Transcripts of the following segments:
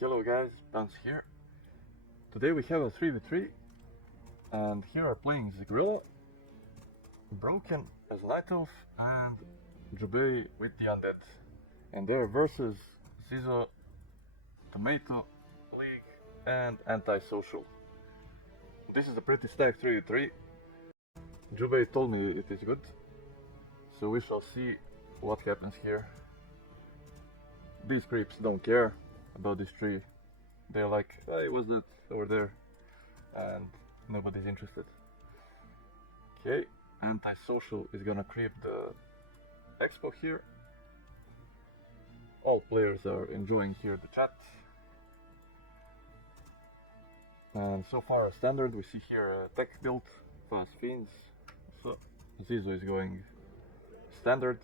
Hello guys, Bounce here. Today we have a 3v3 and here are playing Zegrello Broken as Night Elf and Jubei with the Undead. And they're versus Zizo, TomatoLeague and Antisocial. This is a pretty stacked 3v3. Jubei told me it is good, so we shall see what happens here. These creeps don't care about this tree. They're like, hey, what's that over there? And nobody's interested. Okay, Antisocial is gonna creep the expo here. All players are enjoying here the chat. And so far standard, we see here tech build, fast fiends. So Zizo is going standard.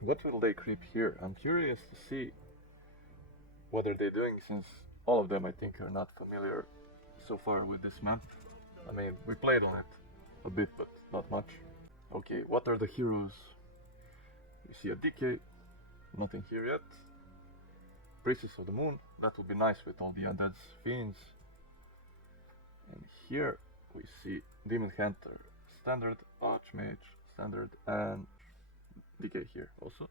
What will they creep here? I'm curious to see what are they doing, since all of them I think are not familiar so far with this map. I mean, we played on it a bit, but not much. Okay, what are the heroes? We see a DK, nothing here yet. Priestess of the Moon, that will be nice with all the undeads, fiends. And here we see Demon Hunter standard, Archmage standard, and DK here also.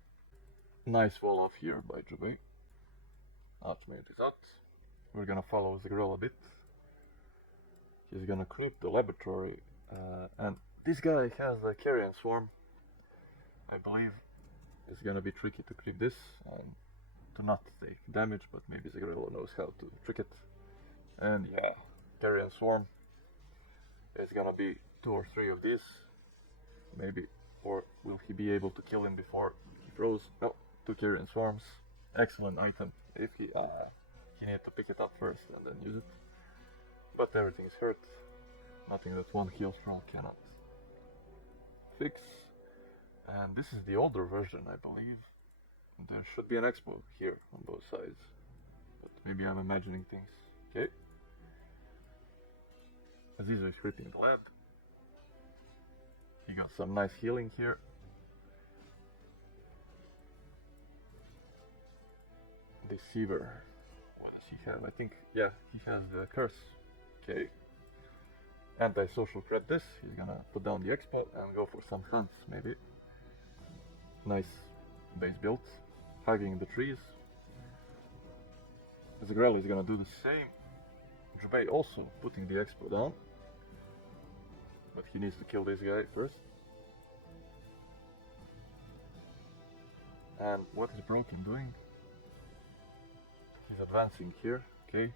Nice wall off here by Jubei. Archmage is out. We're gonna follow Zegrello a bit. He's gonna creep the laboratory, and this guy has a carrion swarm. I believe it's gonna be tricky to creep this and to not take damage, but maybe Zegrello knows how to trick it. And yeah, carrion swarm. It's gonna be 2 or 3 of these, maybe. Or will he be able to kill him before he froze? No, 2 carrion swarms. Excellent item. If he needed to pick it up first and then use it. But everything is hurt. Nothing that one heal scroll cannot fix. And this is the older version, I believe. There should be an expo here on both sides. But maybe I'm imagining things. Okay. Zizo is creeping the lab. He got some nice healing here. Deceiver. What does he have? I think, yeah, he has the curse. Okay. Antisocial crept this. He's gonna put down the expo and go for some hunts, maybe. Nice base build. Hugging the trees. Zegrello is gonna do the same. Jubei also putting the expo down. But he needs to kill this guy first. And what is Broken doing? He's advancing here, okay.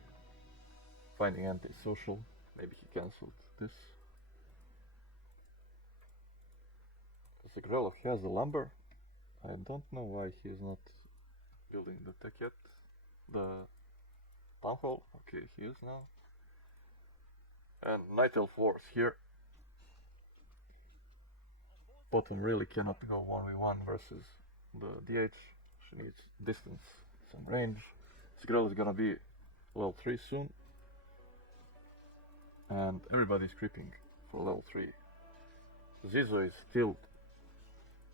Finding Antisocial. Maybe he cancelled this. Zegrello has the lumber. I don't know why he is not building the tech yet. The town hall. Okay, he is now. And Night Elf Wars here. Bottom really cannot go 1v1 versus the DH. She needs distance, some range. Zegrello is gonna be level 3 soon. And everybody's creeping for level 3. Zizo is still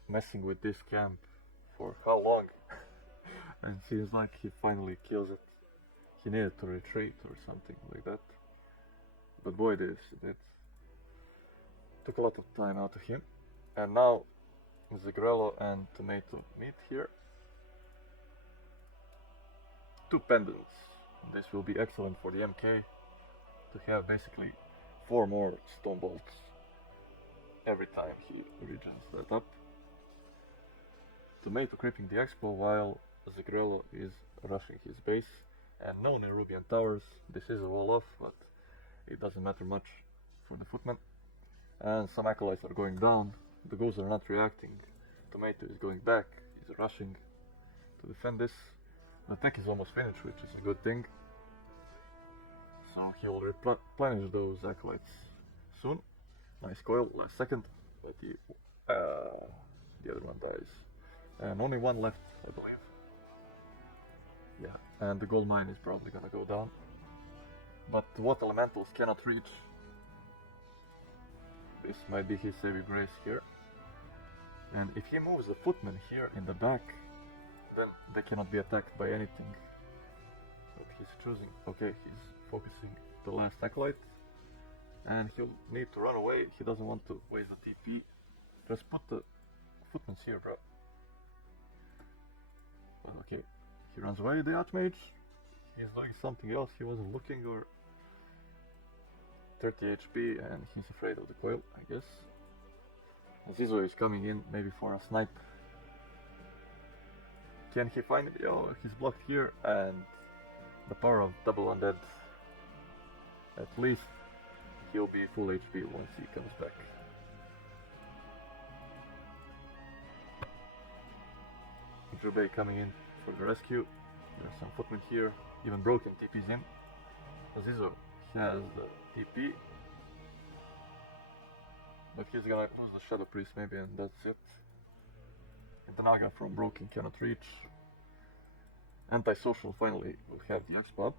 messing with this camp for how long? And seems like he finally kills it. He needed to retreat or something like that. But boy, this took a lot of time out of him. And now Zegrello and Tomato meet here. 2 pendants. This will be excellent for the MK to have basically 4 more stone bolts every time he regens that up. Tomato creeping the expo while Zegrello is rushing his base, and no Nerubian towers. This is a wall off, but it doesn't matter much for the footmen. And some acolytes are going down. The ghosts are not reacting. Tomato is going back. He's rushing to defend this. The tech is almost finished, which is a good thing. So he will replenish those acolytes soon. Nice coil, last second, but the other one dies. And only 1 left, I believe. Yeah, and the gold mine is probably gonna go down. But what elementals cannot reach? This might be his saving grace here. And if he moves the footman here in the back, then they cannot be attacked by anything. But he's choosing, okay, he's focusing the last acolyte, and he'll need to run away. He doesn't want to waste the TP. Just put the footmans here, bro. But okay, he runs away, the Archmage. He's doing something else, he wasn't looking, or 30 HP, and he's afraid of the coil, I guess. Zizo is coming in, maybe for a snipe. Can he find it? Oh, he's blocked here, and the power of double undead. At least he'll be full HP once he comes back. Jubei coming in for the rescue. There's some footmen here, even Broken TP's in. Zizo has the TP, but he's gonna lose the Shadow Priest maybe, and that's it. And the Naga from Broken cannot reach. Antisocial finally will have the expo up.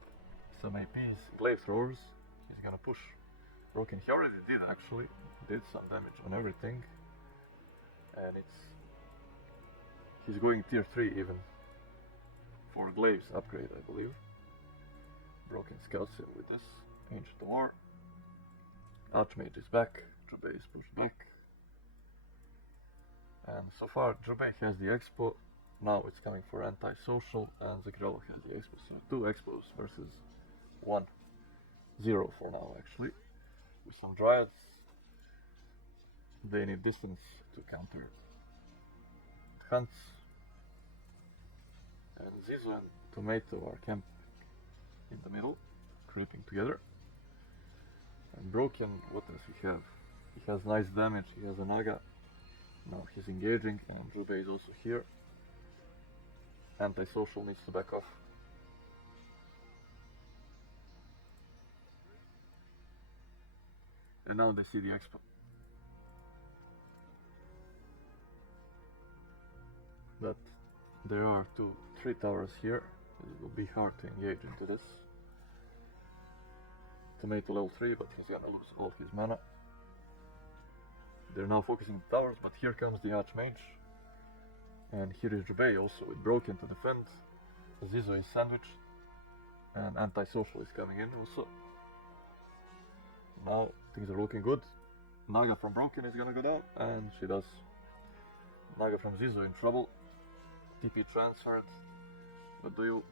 Some APs, Glaive Throwers. He's gonna push Broken. He already did actually. Did some damage on everything. And he's going tier 3 even. For Glaives upgrade, I believe. Broken scouts him with this. Ancient War. Archmage is back. Jubei is pushed back. And so far Jubei has the expo. Now it's coming for Antisocial, and Zegrello has the expo. So 2 expos versus 1. 0 for now actually. With some Dryads. They need distance to counter hunts. And Zizo and Tomato are camping in the middle, creeping together. And Broken, what does he have? He has nice damage, he has a Naga. Now he's engaging, and Jubei is also here. Antisocial needs to back off. And now they see the expo. But there are 3 towers here. It will be hard to engage into this. Tomato level 3, but he's gonna lose all his mana. They're now focusing the towers, but here comes the Archmage. And here is Jubei also with Broken to defend. Zizo is sandwiched. And Antisocial is coming in also. Now things are looking good. Naga from Broken is gonna go down, and she does. Naga from Zizo in trouble. TP transferred. But do you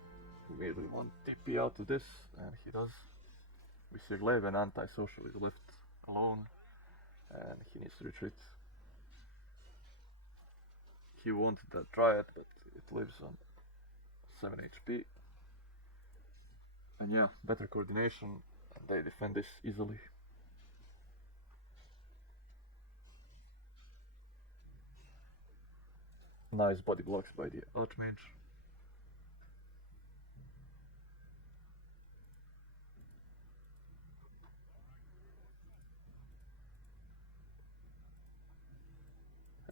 really want TP out of this? And he does. We see Glaive, and Antisocial is left alone. And he needs to retreat. He wanted that Dryad, but it lives on 7 HP. And yeah, better coordination, and they defend this easily. Nice body blocks by the Archmage.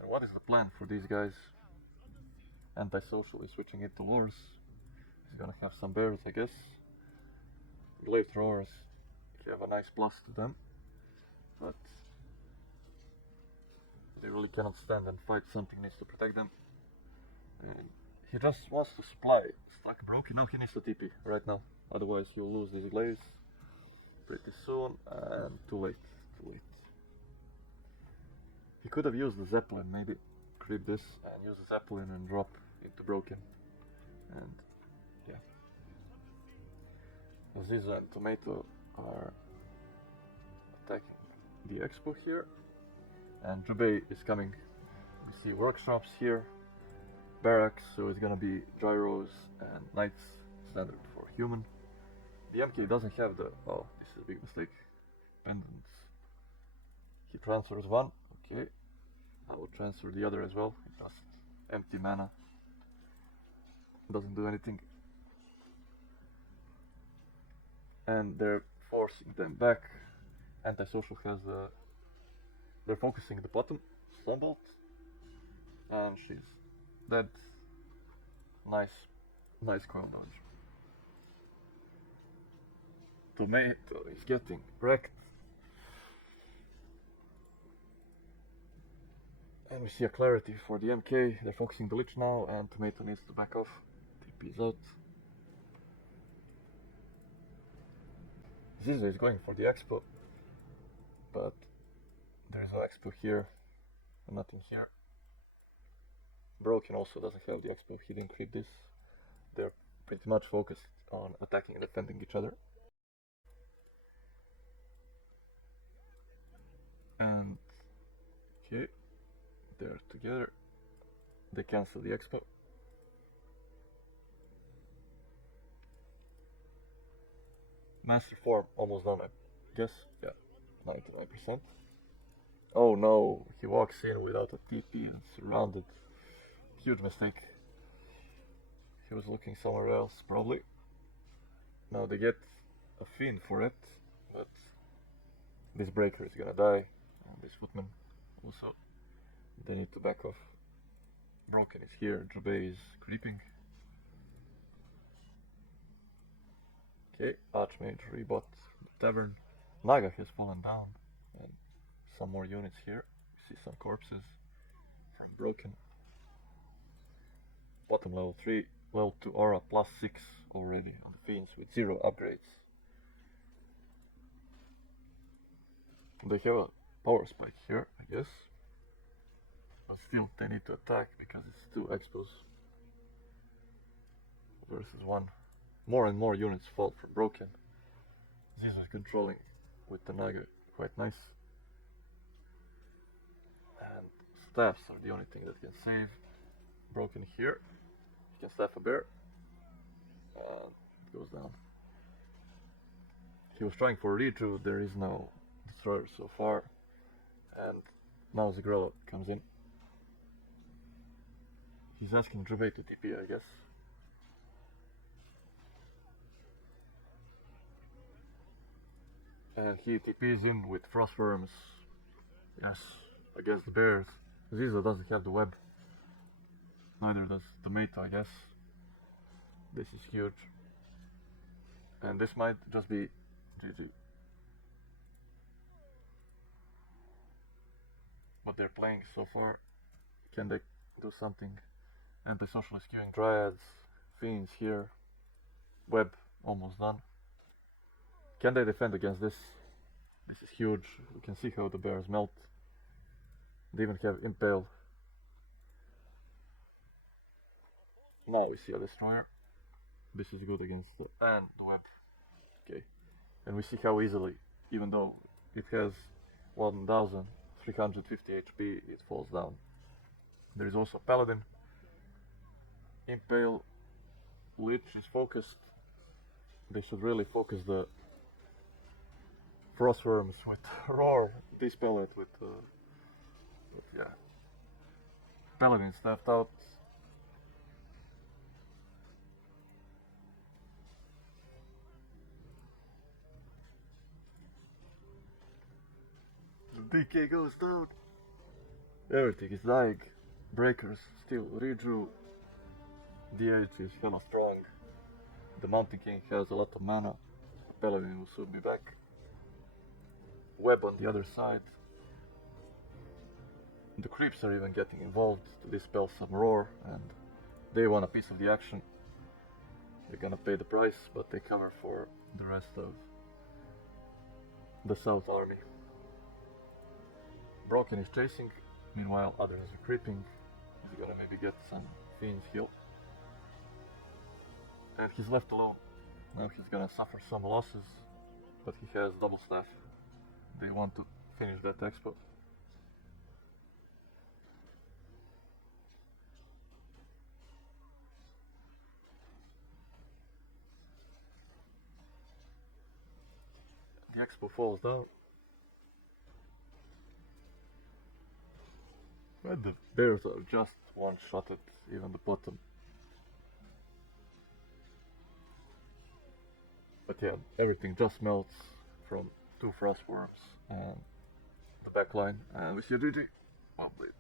And what is the plan for these guys? Antisocial is switching it to Lures. He's gonna have some bears, I guess. Glaive Throwers, you have a nice plus to them. But they really cannot stand and fight, something needs to protect them. And he just wants to supply. Stuck Broken, now he needs to TP right now. Otherwise you'll lose these Glaives pretty soon, and too late. He could have used the Zeppelin, maybe creep this and use the Zeppelin and drop into Broken. And yeah. Zizo and Tomato are attacking the expo here. And Jubei is coming. We see workshops here. Barracks, so it's gonna be gyros and knights, standard for human. The MK doesn't have the, oh, this is a big mistake, pendants. He transfers 1, okay. I will transfer the other as well. It just empty mana. Doesn't do anything. And they're forcing them back. Antisocial has they're focusing the bottom, Stunbolt. And she's dead. Nice coil dodge. Tomato is getting wrecked. And we see a clarity for the MK. They're focusing the Lich now, and Tomato needs to back off. TP is out. Zizo is going for the expo, but there is no expo here, and nothing here. Broken also doesn't have the expo, he didn't creep this. They're pretty much focused on attacking and defending each other. And okay, they're together. They cancel the expo. Master form almost done, I guess. Yeah, 99%. Oh no, he walks in without a TP and surrounded. Huge mistake. He was looking somewhere else, probably. Now they get a Fiend for it, but this breaker is gonna die, and this footman also. They need to back off. Broken is here, Jubei is creeping. Okay, Archmage rebought the tavern. Naga has fallen down, and some more units here. See some corpses from Broken. Bottom level 3, level 2 aura plus 6 already on the Fiends with 0 upgrades. They have a power spike here, I guess. But still, they need to attack because it's 2 expos versus 1. More and more units fall from Broken. Zizo is controlling with the Naga, quite nice. And staffs are the only thing that can save. Broken here. He can staff a bear. And it goes down. He was trying for redo, there is no destroyer so far. And now Zegrello comes in. He's asking Jubei to TP, I guess. And he TPs in with frost worms. Yes, against the bears. Zizo doesn't have the web. Neither does Tomato, I guess. This is huge. And this might just be GG. What they're playing so far. Can they do something? Antisocial is queuing Dryads. Fiends here. Web almost done. Can they defend against this? This is huge. You can see how the bears melt. They even have Impale. Now we see a destroyer. This is good against the web. Okay. And we see how easily, even though it has 1350 HP, it falls down. There is also Paladin. Impale. Lich is focused. They should really focus the Frostworms with Roar. Dispel it with but yeah. Paladin staffed out. The DK goes down. Everything is dying. Breakers still redrew. DH is hella strong. The Mountain King has a lot of mana. Paladin will soon be back. Web on the other side. The creeps are even getting involved to dispel some roar, and they want a piece of the action. They're gonna pay the price, but they cover for the rest of the South Army. Broken is chasing, meanwhile others are creeping. He's gonna maybe get some Fiends heal. And he's left alone. Now he's gonna suffer some losses, but he has double staff. They want to finish that expo. The expo falls down. And the bears are just one-shotted, even the bottom. But yeah, everything just melts from 2 frost worms and the back line. And we see a GG. Well played.